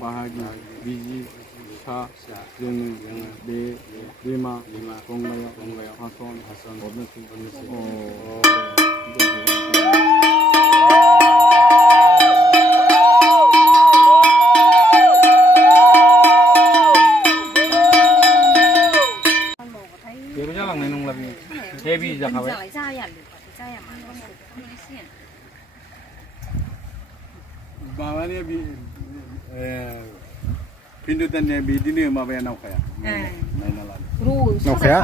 bahagi, biji, sa, जोङो बे दैमा गंगायाव हासन हरनोसै। बेबो जालांनाय नंला बेयो हेभि जाखाबाय। माबानिया खिन्थु दानिया बिदिनो माबाया नावखाया नायना लानो नावखाया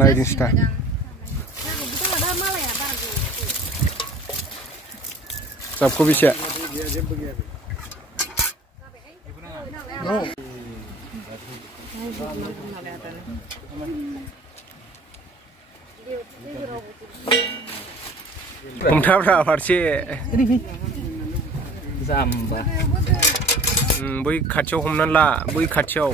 नायदिंसै दा जाबखौ बेसे हमथाब्रा फारसे जाम्बा बै खाथियाव हमनानै ला बै खाथियाव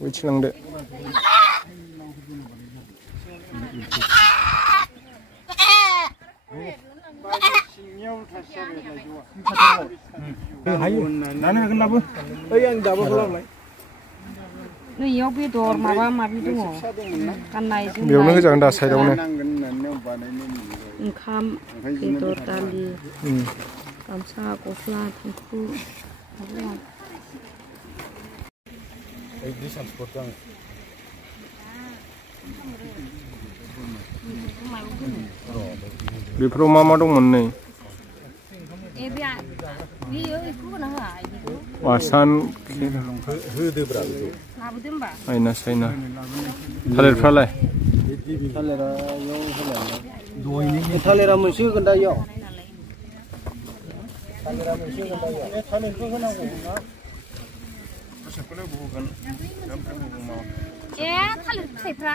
बैथिंलांदो हायो लानो हागोनब्लाबो ओइ आं दाबो खालामलाय नैयाव बेदर माबा माबि दङ गाननाय बेयावनो होजागोन दा साइडआवनो ओंखाम बेदर दालि गामसा गस्ला थांखु बेफोराव मा मा दंमोन नै आसान आयना सायना थालिरफ्रालाय थालिरा मोनसे होगोन दा इयाव थालिरा मोनसे होगोन दा इयाव थालिरखौ होनांगौ ना थालिर फिथाइफ्रा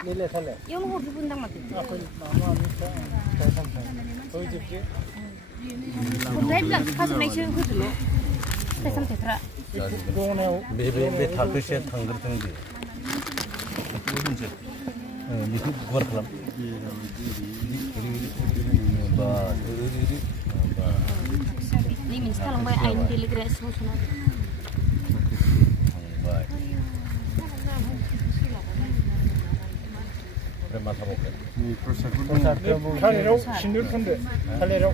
इयावनो हरजोबगोनदां माथो खाजोबनायसो होदोल' फिथाइ सामथाइफ्रा बे थाखोसे थांग्रोथों दे बेखौ गुवार खालाम नै मोनसे थालांबाय आइनि देलायग्राया सिङाव सोना थालिराव सिन्दुर फुनदो थालिराव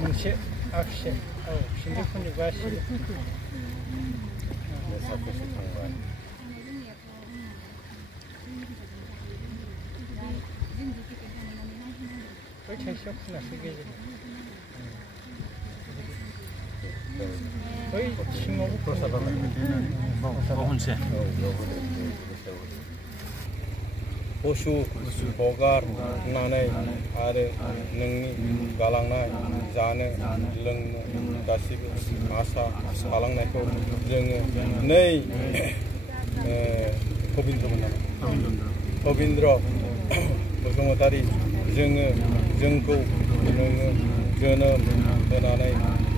मोनसे आखिसे सिन्दुर फुनदो गासिबो बै थाइसेयाव फुनासो गेजेराव बै सिङावबो खनसे पशु हगारनानै आरो नोंनि गालांनाय जानो लोंनो गासिबो आसा खालामनायखौ जोङो नै कबिन्द्र बसुमतारी जोंखौ नोङो जोनोम होनानै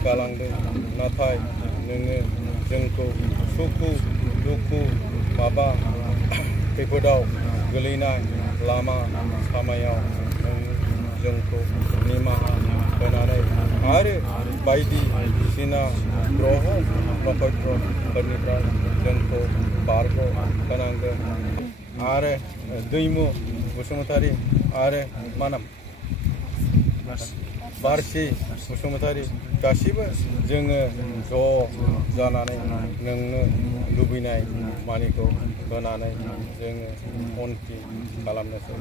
गालांदों नाथाय नोङो जोंखौ सुखु दुखु माबा खैफोदाव गोलैनाय लामा सामायाव नों जोंखौ निमाहा होनानै आरो बायदिसिना ग्रह नक्षत्रफोरनिफ्राय जोंखौ बारग' होनांगोन आरो दैमु बसुमतारी आरो मा नाम बारसि बसुमतारी गासिबो जोङो ज' जानानै नोंनो लुबैनाय मानिखौ होनानै जोङो अनथि खालामनोसै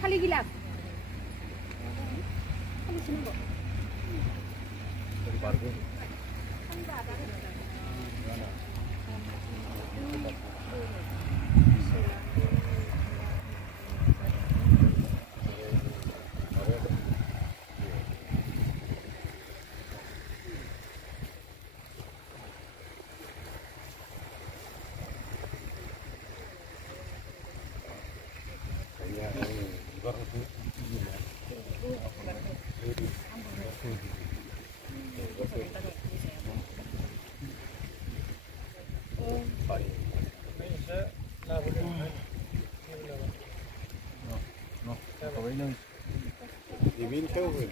खालि गिलास बारगौ Ibin kau ke?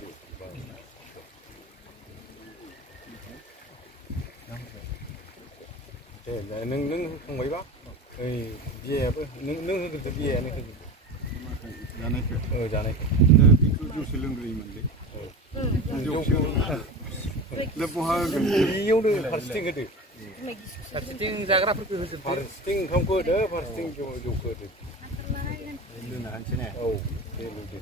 Neng không mấy bác, bia apa? Neng kerja bia ni kerja. Jangan ke? Jangan. Tapi tu jual lengkap mandi. Jual. Lepas hal ini tu harusting ke tu? Harusting jaga apa tu? Harusting kamu ke dah, harusting jual ke tu. Ini nak sini. Oh, ini tu.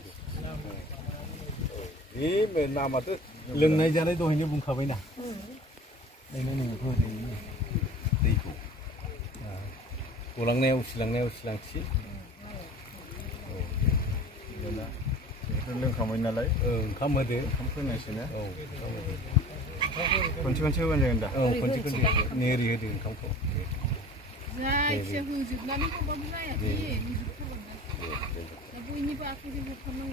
Ini nama tu lengkap jangan itu hanya bungka bina. Ini tu ini. Tiku. Ulang neo, silang si. Leng kamu ini lagi. Kamu ada. Kamu pun nasi na. Oh. Kunci kan dah. Oh, kunci neri ada kamu. Zai, saya hujud. Nami kau bawa zai aja. Hujud kau mana? Tapi ini pak aku juga pernah.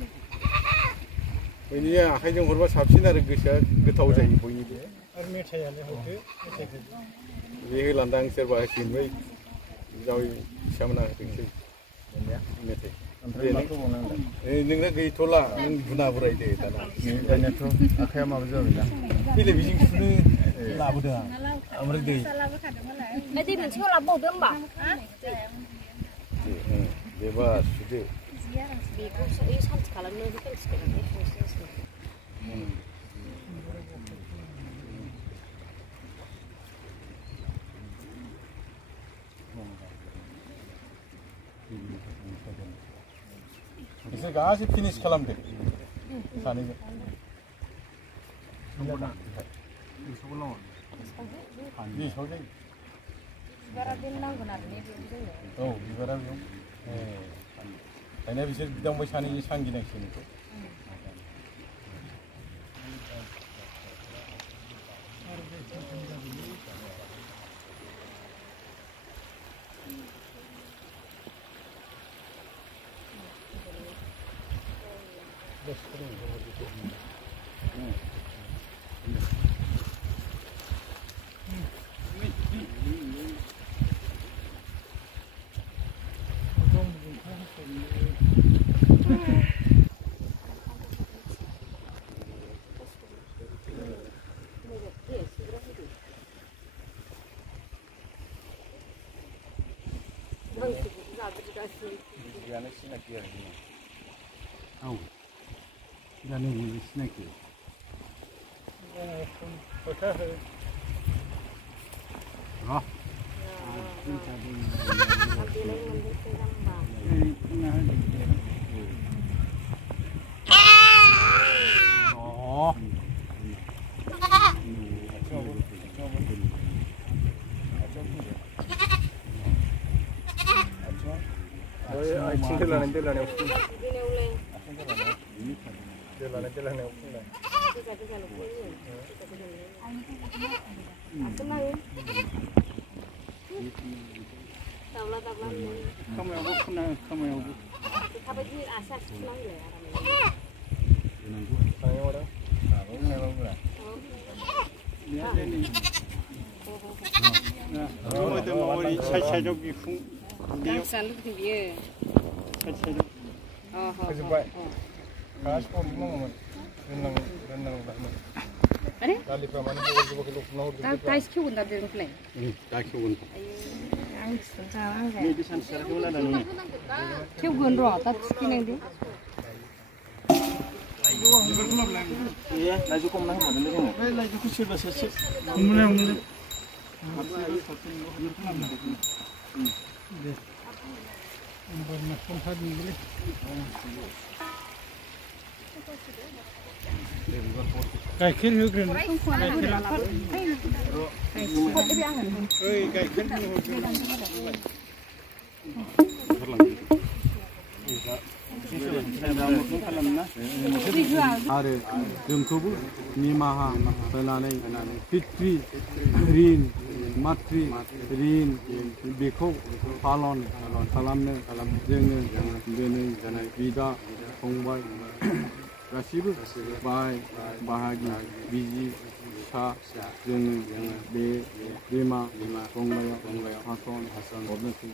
Ini ya, akhirnya orang sabsin ada getau jadi ini dia. Army saya ni hoki. Ini landang serba hasil baik. Jauh sama nak tinggi. Ini tu. Ini nak gay tola, ini guna berai deh tanah. Ini tu, akhirnya apa jawab dia? Ini bising sini labu dah. Amri deh. Nanti nanti kalau mau berapa? Bebas, sudah. Because ini sangat kalau nanti kan sekarang Bisa kah sih finish kalam deh? Sana je. Ini soalnya. Sekarang bintang benar ni tu. Oh, sekarang yang. Ini bisa kita mau sana je sangi nak sini tu. Jangan sini kira ni. Oh, jangan ni sini kira. Ah. Oh. Gaikir hugren. Ada jemkubu nimaha penanai fitri rin matri rin beko palon salamne jengen bene bida fungbai गासिबो बाहाय बाहागि बिजि 사, जो는 네, 리마, 동가요, 하손, 어느 신,